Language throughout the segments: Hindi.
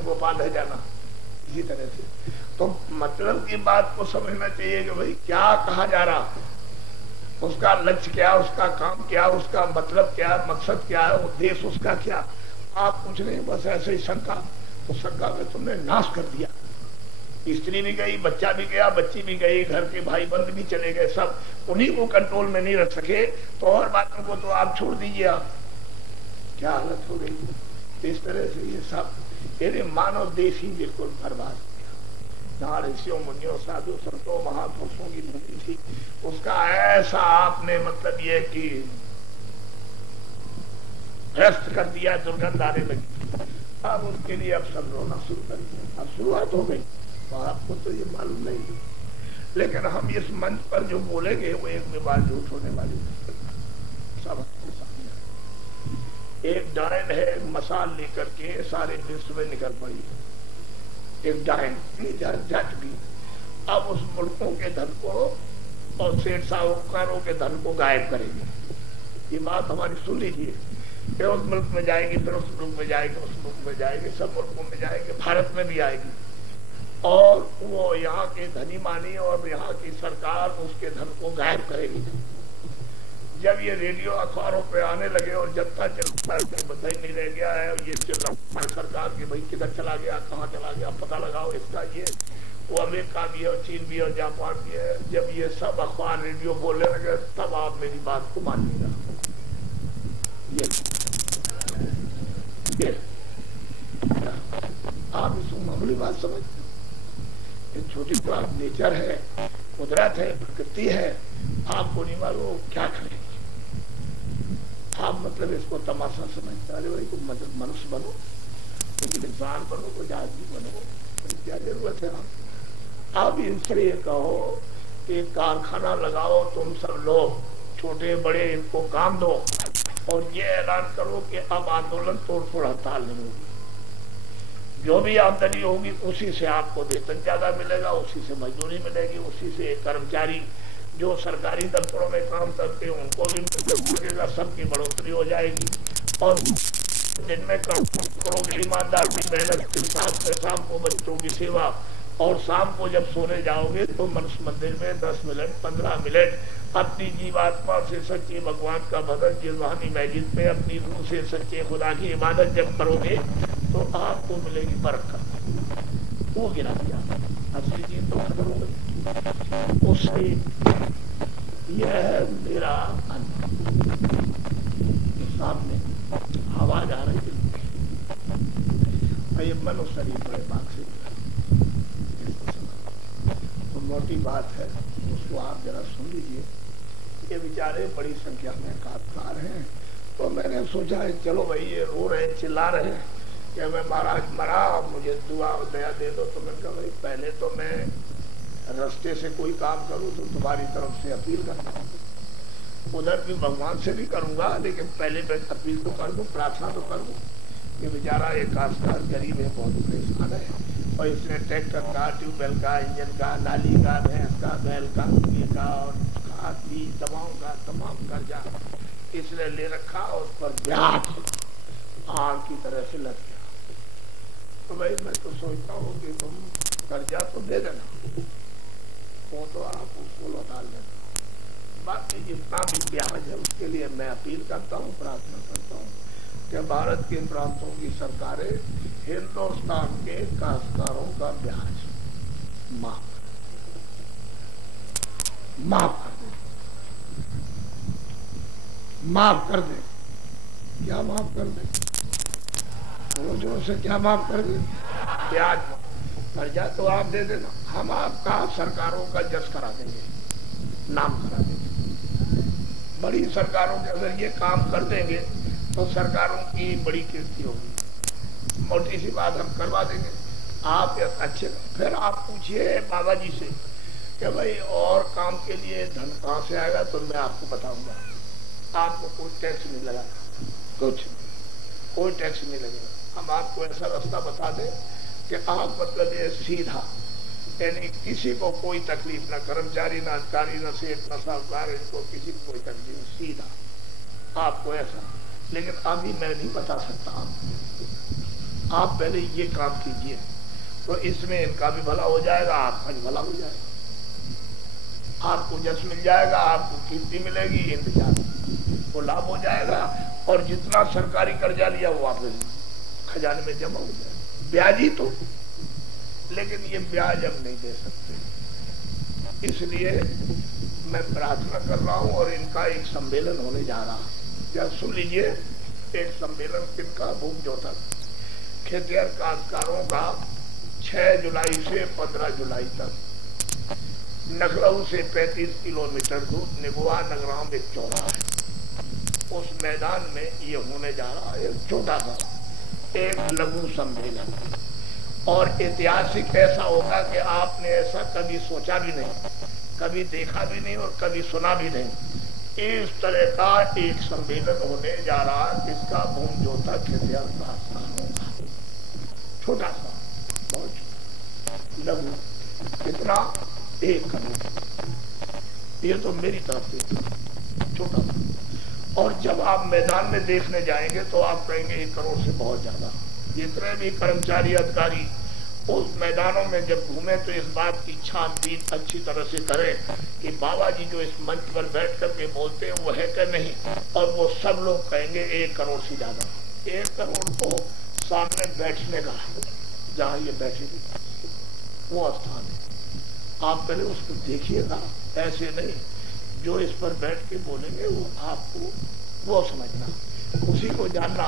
गोपाल है जाना, इसी तरह से। तो मतलब की बात को समझना चाहिए कि भाई क्या कहा जा रहा, उसका लक्ष्य क्या, उसका काम क्या, उसका मतलब क्या, मकसद क्या है, उद्देश्य उसका क्या। आप कुछ नहीं, बस ऐसे ही शंका, तो शंका में तुमने नाश कर दिया। स्त्री भी गई, बच्चा भी गया, बच्ची भी गई, घर के भाई बंद भी चले गए, सब उन्हीं को कंट्रोल में नहीं रख सके, तो और बातों को तो आप छोड़ दीजिए। आप क्या हालत हो गई। इस तरह से ये सब यदि मानव देश ही बिल्कुल बर्बाद हो गया। जहाँ ऋषियों मुनियों साधु संतों महापुरुषों की भूमि थी, उसका ऐसा आपने मतलब ये कि भ्रष्ट कर दिया, दुर्गंध आने लगी। अब उसके लिए अब सब रोना शुरू कर दिया। अब शुरुआत हो गई, तो आपको तो ये मालूम नहीं, लेकिन हम इस मंच पर जो बोलेंगे वो एक भी बात झूठ होने वाली नहीं। सब एक डायन है, मसाल लेकर के सारे विश्व में निकल पड़ी। एक डायन जा चुकी। अब उस मुल्कों के धन को और सेठ साहूकारों के धन को गायब करेगी। ये बात हमारी सुन लीजिए। फिर उस मुल्क में जाएगी, फिर उस मुल्क में जाएगी, उस मुल्क में जाएगी, सब मुल्कों में जाएगी, भारत में भी आएगी। और वो यहाँ के धनी मानी और यहाँ की सरकार उसके धन को गायब करेगी। जब ये रेडियो अखबारों पे आने लगे और जब तक बता ही नहीं रह गया है, ये सरकार की भाई किधर चला गया, कहाँ चला गया, पता लगाओ इसका। ये वो अमेरिका भी है और चीन भी है और जापान भी है। जब ये सब अखबार रेडियो बोलने लगे तब आप मेरी बात को मानिएगा। ये आप इसको मामूली बात समझते, ये छोटी बात नेचर है, कुदरत है, प्रकृति है। आपको नहीं मालूम क्या करेगी। आप मतलब इसको तमाशा समझते, अरे भाई तुम मतलब मनुष्य बनो, लेकिन इंसान बनो, कोई आदमी बनो, क्या जरूरत है। आप इनसे ये कहो कि कारखाना लगाओ, तुम सब लोग छोटे बड़े इनको काम दो, और ये ऐलान करो कि अब आंदोलन तोड़फोड़ हड़ताल नहीं होगी। जो भी आमदनी होगी उसी से आपको वेतन ज्यादा मिलेगा, उसी से मजदूरी मिलेगी, उसी से कर्मचारी जो सरकारी दफ्तरों में काम करते हैं उनको भी मिलेगा, सबकी बढ़ोतरी हो जाएगी। और दिन में करोगे ईमानदार की मेहनत के साथ में शाम को बच्चों की सेवा, और शाम को जब सोने जाओगे तो मनुष्य मंदिर में 10 मिनट 15 मिनट अपनी जीवात्मा से सच्चे भगवान का भजन जिलवानी मैजिद में अपनी रूह से सच्चे खुदा की इबादत जब करोगे तो आपको मिलेगी बरकत। वो गिरा दिया असली चीज तो खत्म हो गई। उससे यह मेरा सामने आवाज आ रही थी, ये मनुष्य शरीर बड़े भाग से तो मोटी बात है, उसको आप जरा सुन लीजिए। ये बेचारे बड़ी संख्या में कातकार हैं, तो मैंने सोचा चलो भाई ये रो रहे चिल्ला रहे हैं कि मैं महाराज मरा, मुझे दुआ दया दे दो। तो मैंने कहा भाई पहले तो मैं रास्ते से कोई काम करूं तो तुम्हारी तरफ से अपील करता हूँ, उधर भी भगवान से भी करूंगा, लेकिन पहले मैं अपील तो कर दूं, प्रार्थना तो कर दूं। ये बेचारा एक काश्तकार गरीब है, बहुत परेशान है, और इसने ट्रैक्टर का, ट्यूबवेल का, इंजन का, नाली का, भैंस का, बैल का, मुर्गी का और खाद बीज दवाओं का तमाम कर्जा इसने ले रखा, और उस पर ब्याज आग की तरह से लग गया। तो भाई मैं तो सोचता हूँ कि तुम कर्जा तो दे देना, वो तो आप उसको लौटा लेना, बाकी जितना भी ब्याज है उसके लिए मैं अपील करता हूँ, प्रार्थना करता हूँ कि भारत के प्रांतों की सरकारें हिंदुस्तान के काश्तकारों का ब्याज माफ कर दे, माफ कर दे। क्या माफ कर दे? जोर से क्या माफ कर दे? ब्याज कर्जा तो आप दे देना, हम आपका सरकारों का जस करा देंगे, नाम करा देंगे। बड़ी सरकारों के अगर ये काम कर देंगे तो सरकारों की बड़ी कीर्ति होगी। मोटी सी बात हम करवा देंगे। आप अच्छे, फिर आप पूछिए बाबा जी से कि भाई और काम के लिए धन कहाँ से आएगा, तो मैं आपको बताऊंगा। आपको कोई टैक्स नहीं लगा, कुछ कोई टैक्स नहीं लगेगा। हम आपको ऐसा रास्ता बता दें कि आप मतलब ये सीधा, यानी किसी को कोई तकलीफ, ना कर्मचारी, ना अधिकारी, ना सेठ, ना साहूकार, इनको किसी को कोई तकलीफ, सीधा आपको ऐसा। लेकिन अभी मैं नहीं बता सकता आपको, आप पहले ये काम कीजिए तो इसमें इनका भी भला हो जाएगा, आपका भी भला हो जाएगा, आपको जस मिल जाएगा, आपको कीर्ति मिलेगी, इन बेचारों को लाभ हो जाएगा, और जितना सरकारी कर्जा लिया वो वापस खजाने में जमा हो जाएगा, ब्याज ही तो, लेकिन ये ब्याज हम नहीं दे सकते। इसलिए मैं प्रार्थना कर रहा हूं, और इनका एक सम्मेलन होने जा रहा है, क्या सुन लीजिए, एक सम्मेलन किनका, भूमि जोतक खेतिहर काश्तकारों का 6 जुलाई से 15 जुलाई तक लखनऊ से 35 किलोमीटर दूर निगुआ नगराम एक चौराहा है, उस मैदान में ये होने जा रहा है, एक छोटा सा एक लघु सम्मेलन, और ऐतिहासिक ऐसा होगा कि आपने ऐसा कभी सोचा भी नहीं, कभी देखा भी नहीं, और कभी सुना भी नहीं। इस तरह का एक सम्मेलन होने जा रहा है, इसका भूमि जोतक खेतिहर काश्तकारों का, छोटा सा, बहुत छोटा, लघु, कितना, 1 करोड़, ये तो मेरी तरफ से छोटा सा। और जब आप मैदान में देखने जाएंगे तो आप कहेंगे 1 करोड़ से बहुत ज्यादा। जितने भी कर्मचारी अधिकारी उस मैदानों में जब घूमे तो इस बात की छानबीन अच्छी तरह से करें कि बाबा जी जो इस मंच पर बैठ करके बोलते हैं वो है कि नहीं, और वो सब लोग कहेंगे 1 करोड़ से ज्यादा। 1 करोड़ तो सामने बैठने का, जहाँ ये बैठेगी वो स्थान है, आप पहले उसको देखिएगा, ऐसे नहीं जो इस पर बैठ के बोलेंगे वो आपको वो समझना, उसी को जानना।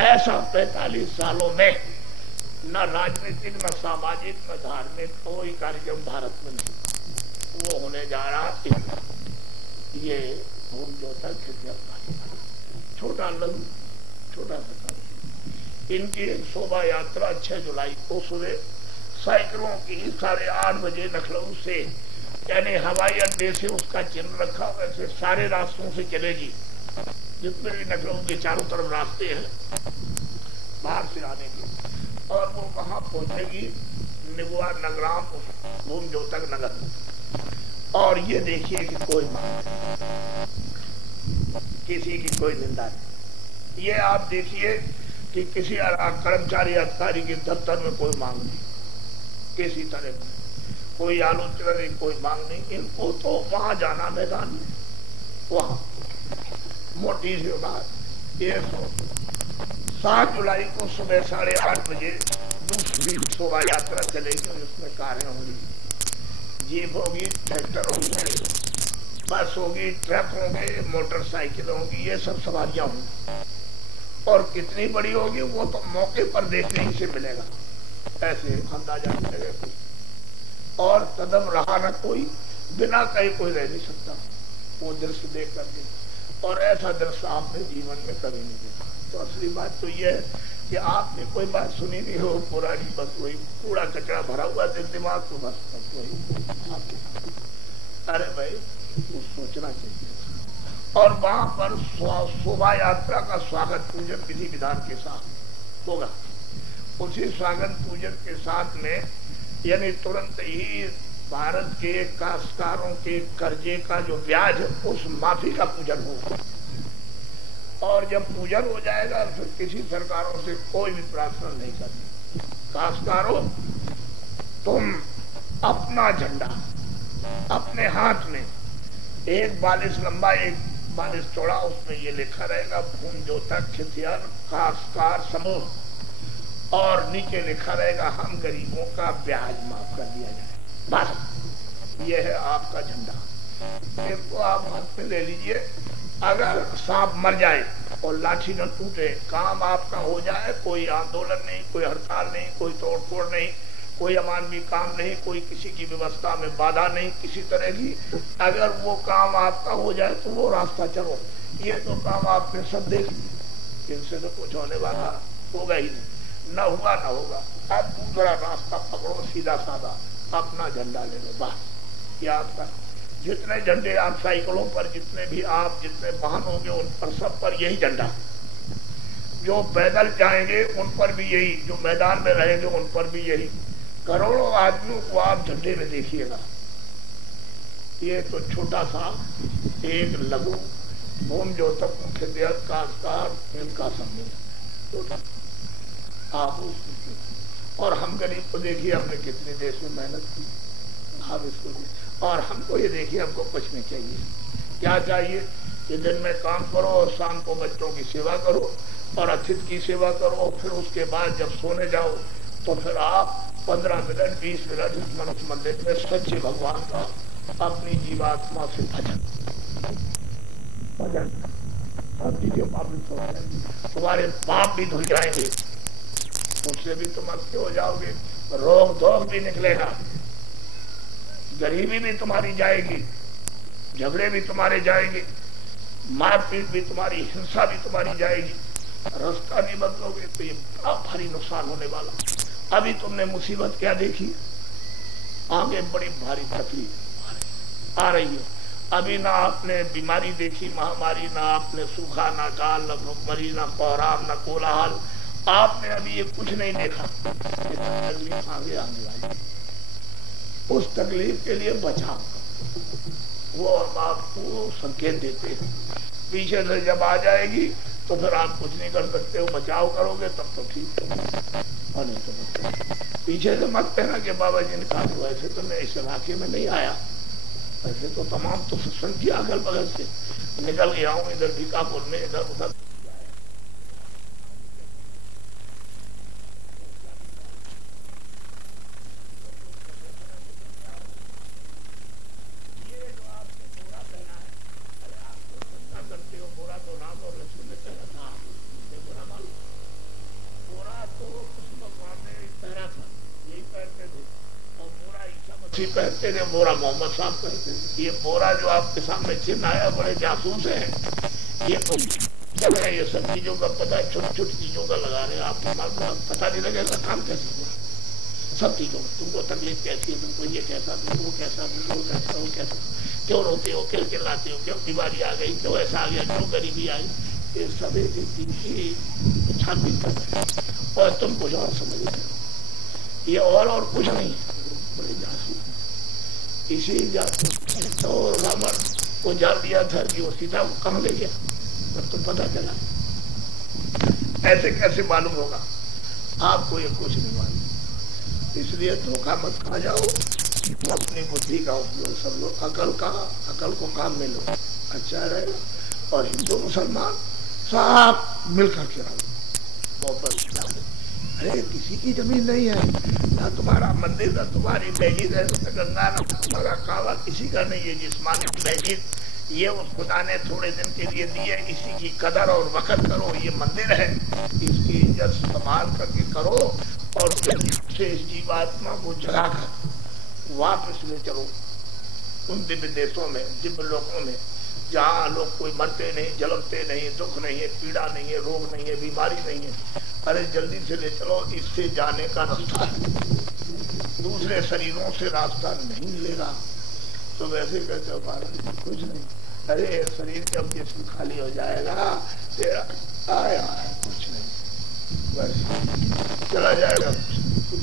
ऐसा 45 सालों में न राजनीतिक, न सामाजिक, न धार्मिक कोई कार्यक्रम भारत में नहीं, वो होने जा रहा है। ये भूमि जोतक खेतिहर काश्तकार, छोटा लघु, छोटा सा कार्य। इनकी एक शोभा यात्रा 6 जुलाई को सुबह साइकिलों की 8:30 बजे लखनऊ से, यानी हवाई अड्डे से उसका चिन्ह रखा, वैसे सारे रास्तों से चलेगी, जितने भी लखनऊ के चारों तरफ रास्ते हैं बाहर से आने के, और वो कहाँ पहुंचेगी, निगुआ नगराम भूमि जोतक नगर। और ये देखिए कि कोई मांग नहीं, किसी की कोई निंदा नहीं। ये आप देखिए कि किसी कर्मचारी अधिकारी के दफ्तर में कोई मांग नहीं, किसी तरह की कोई आलोचना नहीं, कोई मांग नहीं। इनको तो वहां जाना मैदान में, वहां मोटी सी बात। ये 7 जुलाई को सुबह 8:30 बजे दूसरी शोभा यात्रा चलेगी, और उसमें कारें होंगी, जीप होगी, ट्रैक्टर होंगे, बस होगी, ट्रक होंगे, मोटरसाइकिल होंगी, ये सब सवारियां होंगी, और कितनी बड़ी होगी वो तो मौके पर देखने ही से मिलेगा, ऐसे अंदाजा मिलेगा। और कदम रहा न कोई, बिना कहीं कोई रह नहीं सकता वो दृश्य देख करके, और ऐसा दृश्य आपने जीवन में कभी नहीं देखा। तो असली बात तो ये है कि आपने कोई बात सुनी नहीं हो पुरानी, बस वही कूड़ा कचरा भरा हुआ दिमाग को, बस वही। अरे भाई वो सोचना चाहिए। और वहां पर शोभा यात्रा का स्वागत पूजन विधि विधान के साथ होगा। उसी स्वागत पूजन के साथ में यानी तुरंत ही भारत के काश्तकारों के कर्जे का जो ब्याज, उस माफी का पूजन होगा। और जब पूजन हो जाएगा फिर किसी सरकारों से कोई भी प्रार्थना नहीं करनी। काश्तकारों, तुम अपना झंडा अपने हाथ में, 1 बालिश लंबा 1 बालिश चौड़ा, उसमें ये लिखा रहेगा भूमि जोतक खेतिहर काश्तकार समूह, और नीचे लिखा रहेगा हम गरीबों का ब्याज माफ कर दिया जाए। बस ये है आपका झंडा। इनको आप हाथ में ले लीजिए। अगर सांप मर जाए और लाठी न टूटे, काम आपका हो जाए, कोई आंदोलन नहीं, कोई हड़ताल नहीं, कोई तोड़फोड़ नहीं, कोई अमानवीय काम नहीं, कोई किसी की व्यवस्था में बाधा नहीं किसी तरह की। अगर वो काम आपका हो जाए तो वो रास्ता चलो। ये तो काम आपने सब देख लिया, इनसे तो कुछ होने वाला होगा ही नहीं, न हुआ न होगा। अब दूसरा रास्ता पकड़ो, सीधा साधा, अपना झंडा ले लो, बस। ये आपका, जितने झंडे आप साइकिलों पर, जितने भी आप जितने वाहन होंगे उन पर, सब पर यही झंडा। जो पैदल जाएंगे उन पर भी यही, जो मैदान में रहेंगे उन पर भी यही। करोड़ों आदमियों को आप झंडे में देखिएगा। ये तो छोटा सा एक लघु भूमि जोतक खेतिहर काश्तकार इनका सम्मेलन। आप उसको, और हम गरीब को देखिए हमने कितने देश में मेहनत की, आप इसको, और हमको ये देखिए हमको कुछ नहीं चाहिए। क्या चाहिए कि दिन में काम करो और शाम को बच्चों की सेवा करो और अतिथि की सेवा करो, फिर उसके बाद जब सोने जाओ तो फिर आप 15 मिनट 20 मिनट इस मनुष्य मंदिर में सच्चे भगवान का अपनी जीवात्मा से भजन भजन, सब चीजें वापिस हो जाएंगी, तुम्हारे पाप भी धुल जाएंगे, उससे भी तुम अच्छे हो जाओगे, रोग धोग भी निकलेगा, गरीबी भी तुम्हारी जाएगी, झगड़े भी तुम्हारे जाएंगे, मारपीट भी तुम्हारी, हिंसा भी तुम्हारी जाएगी, रास्ता नहीं बदलोगे तो ये बड़ा भारी नुकसान होने वाला। अभी तुमने मुसीबत क्या देखी, आगे बड़ी भारी तकलीफ आ रही है। अभी ना आपने बीमारी देखी, महामारी, ना आपने सूखा, ना काल, ना भूखमरी, ना कोहराम, ना कोलाहल, आपने अभी ये कुछ नहीं देखा। तकलीफ आगे आने वाली, उस तकलीफ के लिए बचाव वो हम आपको संकेत देते हैं। पीछे से जब आ जाएगी तो फिर आप कुछ नहीं कर सकते हो, बचाव करोगे तब तो ठीक है, और नहीं तो पीछे से मत कहना कि बाबा जी ने कहा तो ऐसे तो मैं इस इलाके में नहीं आया, ऐसे तो तमाम तो सत्संग किया अगल बगल से निकल गया हूँ, इधर भिकापुर में इधर उधर। कहते थे बोरा मोहम्मद साहब कहते थे, ये बोरा जो आपके सामने चिन्ह आया बड़े जासूस हैं, ये सब है, ये सब चीजों का पता है, छोटी छोटी चीजों का लगा रहे हैं, आपको पता नहीं लगेगा काम कैसे हुआ, सब चीजों में तुमको तकलीफ कैसी है, तुमको ये कैसा, तुमको कैसा, तुमको कैसा, वो कैसा, क्यों रोते हो, क्यों चिल्लाते हो, क्यों बीमारी आ गई, क्यों ऐसा आ गया, क्यों गरीबी आई, ये सब एक चीज की छानबीन कर रहे हैं और तुम कुछ और समझ रहे हो, ये और कुछ नहीं है, बड़े जासूस। इसी तो रावण को जान दिया था कि वो सीता को कहाँ ले गया, तब तो पता चला। ऐसे कैसे मालूम होगा आपको, ये कुछ नहीं मालूम, इसलिए धोखा मत खा जाओ, अपनी बुद्धि का उपयोग सब लोग, अकल को काम में लो, अच्छा रहेगा। और हिंदू मुसलमान सब मिलकर के रहो, बहुत अरे किसी की जमीन नहीं है, ना तुम्हारा मंदिर, ना तुम्हारी मस्जिद है, ना गंगा, ना तुम्हारा कावा, किसी का नहीं है। जिस्मानी मस्जिद ये उस खुदा ने थोड़े दिन के लिए दी है, इसी की कदर और वक़्त करो। ये मंदिर है, इसकी इज्जत संभाल करके करो और से इस जीवात्मा को जगाकर वापस ले चलो उन दिव्य देशों में, दिव्य लोकों में, जहाँ लोग कोई मरते नहीं, जलमते नहीं, दुख नहीं है, पीड़ा नहीं है, रोग नहीं है, बीमारी नहीं है। अरे जल्दी से ले चलो, इससे जाने का रास्ता है, दूसरे शरीरों से रास्ता नहीं मिलेगा। तो वैसे कहते हो भारत कुछ नहीं, अरे शरीर जब जिस्म खाली हो जाएगा तेरा आया है कुछ नहीं, बस चला जाएगा,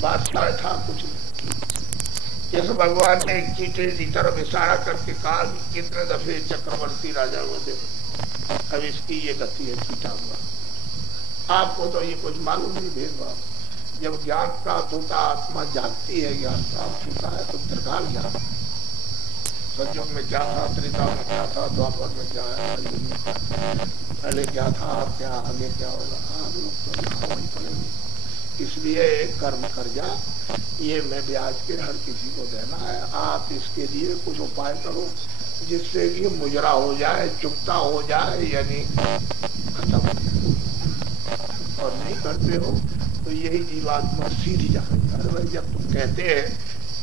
बात था कुछ नहीं। जैसे भगवान ने एक चीटे की तरफ इशारा करके कहा कि कितने दफे चक्रवर्ती राजा हुए थे, अब इसकी ये गति है, चीटा हुआ। आपको तो ये कुछ मालूम नहीं भेदभाव, जब ज्ञान प्राप्त होता, आत्मा जागती है, ज्ञान प्राप्त होता है तो त्रिकाल ज्ञान, सतयुग में क्या था, त्रेता में क्या था, द्वापर में क्या है, कलयुग में क्या है, पहले क्या था, क्या आगे क्या होगा, आप लोग तो यहाँ वही पड़ेंगे। इसलिए कर्म कर जा, ये मैं ब्याज के हर किसी को देना है, आप इसके लिए कुछ उपाय करो जिससे कि मुजरा हो जाए, चुकता हो जाए, यानी खत्म हो जाए। और नहीं करते हो तो यही जीवात्मा सीधी जाएगी। अरे भाई जब तुम कहते हैं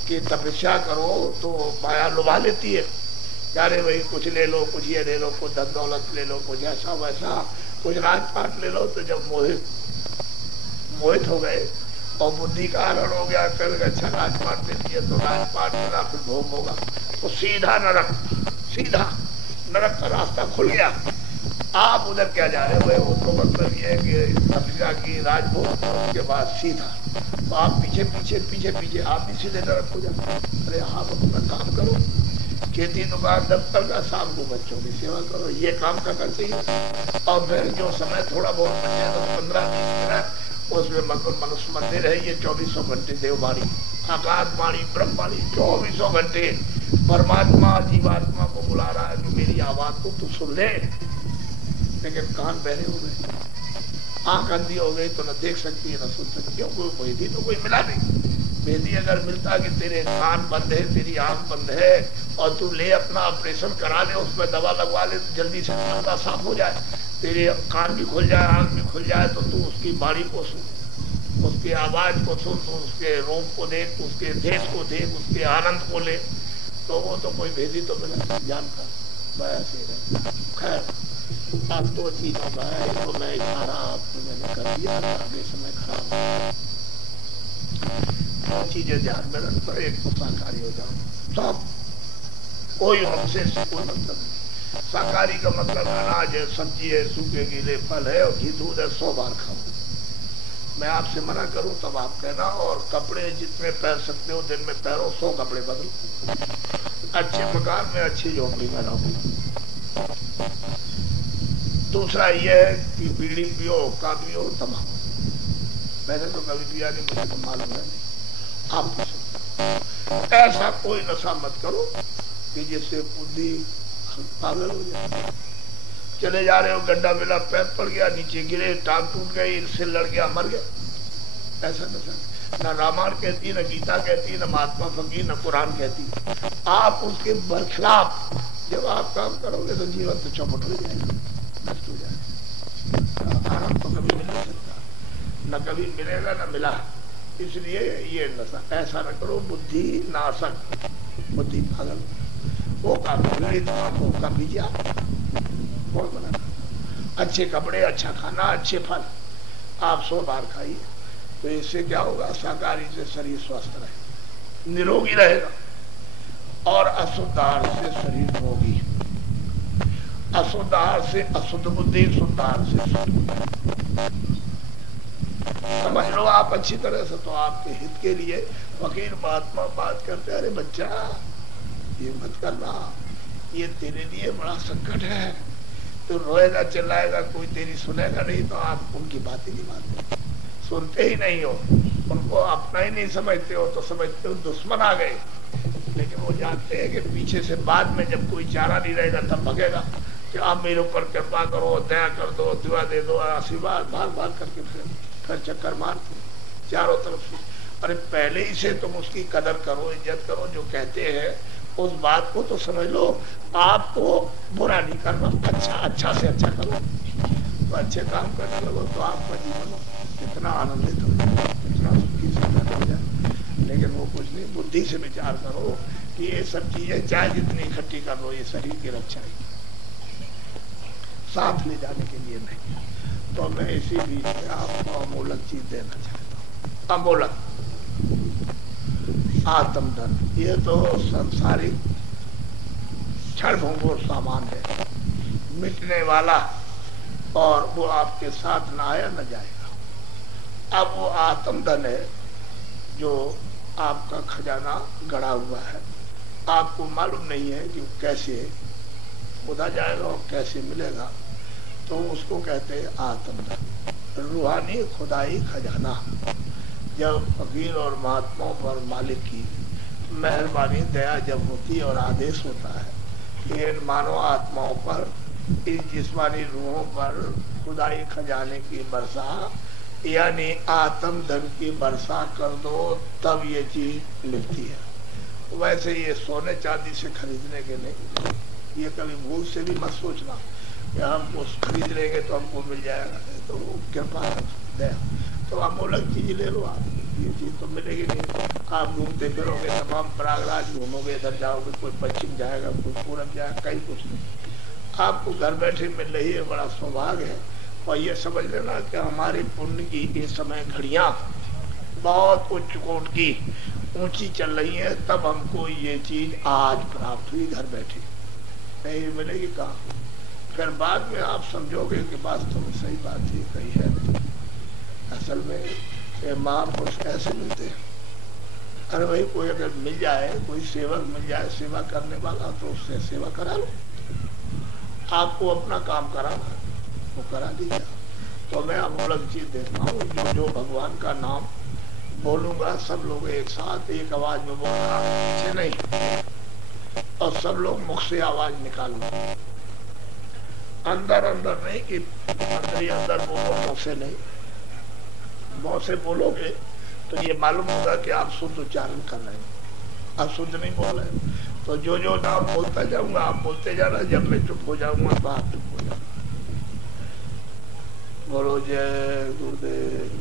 कि तपस्या करो तो माया लुभा लेती है, अरे भाई कुछ ले लो, कुछ ये ले लो, कुछ धन दौलत ले लो, कुछ ऐसा वैसा, कुछ राजपाट ले लो, तो जब मोहित हो गए और बुद्धि का हरण हो गया, कर अच्छा राजपाट दे दिया तो राजपाट मिला, फिर भोग होगा, तो सीधा नरक का रास्ता खुल गया। आप उधर क्या जा रहे हो, वो तो मतलब ये है कि तपस्या की राजभोग, उसके बाद सीधा, तो आप पीछे आप भी सीधे नरक हो जाए। अरे आप अपना काम करो, खेती दुकान दफ्तर का, शाम को बच्चों की सेवा करो, ये काम करना चाहिए। और फिर जो समय थोड़ा बहुत बचे तो 15-20 मिनट उसमें मनुष्य मंदिर है, ये 2400 घंटे देववाणी, आकाशवाणी, ब्रह्मवाणी, 2400 घंटे परमात्मा जीवात्मा को बुला रहा है कि मेरी आवाज को तू सुन ले। लेकिन कान बहरे हो गए, आंख अंधी हो गई तो न देख सकती है न सुन सकती है। कोई वेदी तो कोई मिला नहीं। वेदी अगर मिलता कि तेरे कान बंद है, तेरी आंख बंद है और तू ले अपना ऑपरेशन करा ले, उसमें दवा लगवा ले तो जल्दी से पर्दा साफ हो जाए, तेरे कान भी खुल जाए, आंख भी खुल जाए, तो तू उसकी वाणी को सुन, उसकी आवाज को सुन, तो उसके रूप को देख, उसके देश को देख, उसके आनंद को ले। तो वो तो कोई भेदी तो मिला जानकर वैसे। खैर अब तो चीजों का है, तो मैं इशारा आपको मैंने कर दिया, आगे समय खराब चीजें ध्यान में रखता, एक तो साकारी हो जाओ सब, कोई हमसे कोई मतलब नहीं। साकारी का मतलब अनाज है, सब्जी है, सूखे गीले फल है और घी दूध है, 100 बार खाओ। मैं आपसे मना करूं तब आप कहना। और कपड़े जितने पहन सकते हो दिन में पहनो, 100 कपड़े बदलो, अच्छे मकान में अच्छी झोपड़ी में रहो। दूसरा यह है कि बीड़ी पियो, का पियो, तमाकू। मैंने तो कभी पिया नहीं, मुझे तो मालूम है नहीं, आप ऐसा कोई नशा मत करो कि जिससे बुद्धि पागल हो जाए। चले जा रहे हो, गड्ढा मिला, पैर पड़ गया, नीचे गिरे, टांग टूट गई, इससे लड़ गया, मर गया। ऐसा नशा न रामायण कहती, न गीता कहती, न महात्मा फकीर, न कुरान कहती। आप उसके बरखिलाफ जब आप काम करोगे तो जीवन तो चौपट हो जाएगा, नष्ट हो जाएगा। आराम तो कभी मिल नहीं सकता, न कभी मिलेगा न मिला। इसलिए ये नशा ऐसा न करो, बुद्धि नाशक, बुद्धि पागल, वो काम का बीजिए बहुत बना। अच्छे कपड़े, अच्छा खाना, अच्छे फल आप 100 बार खाइए, तो इससे क्या होगा, शाकाहारी से शरीर स्वस्थ रहे, निरोगी रहेगा। और अशुद्ध आहार से शरीर रोगी, अशुद्ध आहार से अशुद्ध बुद्धि, शुद्ध आहार से शुद्ध बुद्धि। समझ लो आप अच्छी तरह से। तो आपके हित के लिए फकीर महात्मा बात करते, अरे बच्चा ये मत करना, ये तेरे लिए बड़ा संकट है, तो रोएगा चिल्लाएगा, कोई तेरी सुनेगा नहीं, तो आप उनकी बात ही नहीं मानते, सुनते ही नहीं हो, उनको अपना ही नहीं समझते हो, तो समझते हो दुश्मन आ गए। लेकिन वो जानते हैं कि पीछे से बाद में जब कोई चारा नहीं रहेगा तब भगेगा कि आप मेरे ऊपर कृपा करो, दया कर दो, दुआ दे दो, आशीर्वाद भाग भाग करके फिर चक्कर मारते चारों तरफ से। अरे पहले ही से तुम उसकी कदर करो, इज्जत करो, जो कहते हैं उस बात को तो समझ लो। आपको बुरा नहीं करना, अच्छा से अच्छा करो, तो अच्छे काम करने लगो, तो आपका जीवन कितना आनंदित हो जाए, कितना सुखी से हो जाए। लेकिन वो कुछ नहीं, बुद्धि से विचार करो कि ये सब चीजें चाहे जितनी इकट्ठी कर लो, ये शरीर की रक्षा है, साथ ले जाने के लिए नहीं। तो मैं इसी बीच में आपको अमूलक चीज देना चाहता हूँ। अमूलक आत्मधन, ये तो संसारिक क्षण भंगुर सामान है, मिटने वाला, और वो आपके साथ न आया न जाएगा। अब वो आत्मधन है जो आपका खजाना गड़ा हुआ है, आपको मालूम नहीं है कि कैसे बुधा जाएगा और कैसे मिलेगा, तो उसको कहते हैं आत्मधन, रूहानी खुदाई खजाना। जब फकीर और महात्माओं पर मालिक की मेहरबानी दया जब होती है और आदेश होता है कि इन मानव आत्माओं पर, इस जिस्मानी रूहों पर खुदाई खजाने की वर्षा यानी आत्म धन की वर्षा कर दो, तब ये चीज मिलती है। वैसे ये सोने चांदी से खरीदने के नहीं, ये कभी भूल से भी मत सोचना कि हम उसको खरीद लेंगे तो हमको मिल जाएगा, तो वो कृपा दया। तो अमूलक चीज ले लो आप, ये चीज तो मिलेगी नहीं। आप घूमते फिरोगे, तमाम प्रयागराज घूमोगे, इधर जाओगे, कोई पश्चिम जाएगा, कोई पूरब जाएगा, कहीं कुछ नहीं, आपको घर बैठे मिल रही है, बड़ा सौभाग्य है। और ये समझ लेना कि हमारे पुण्य की इस समय घड़ियां बहुत उच्च कोट की ऊंची चल रही है, तब हमको ये चीज आज प्राप्त हुई घर बैठे, नहीं मिलेगी कहाँ। फिर बाद में आप समझोगे कि वास्तव में सही बात ही कही है। असल में ये महापुरुष कैसे मिलते हैं। अरे भाई कोई अगर मिल जाए, कोई सेवक मिल जाए सेवा करने वाला, तो उससे सेवा करा लो। आपको अपना काम कराना वो करा दीजिए, तो मैं अमूलक चीज देता हूँ, जो भगवान का नाम बोलूंगा सब लोग एक साथ एक आवाज में बोलना, पीछे नहीं, और सब लोग मुख से आवाज निकालना, अंदर अंदर नहीं कि अंदर बोलो, मुंह से नहीं। मुंह से बोलोगे तो ये मालूम होगा कि आप शुद्ध उच्चारण कर रहे हैं, आप शुद्ध नहीं बोल रहे। तो जो जो नाम बोलता जाऊंगा आप बोलते जाना, जब मैं चुप हो जाऊंगा तो आप चुप हो जाना। बोलो जय गुरुदेव।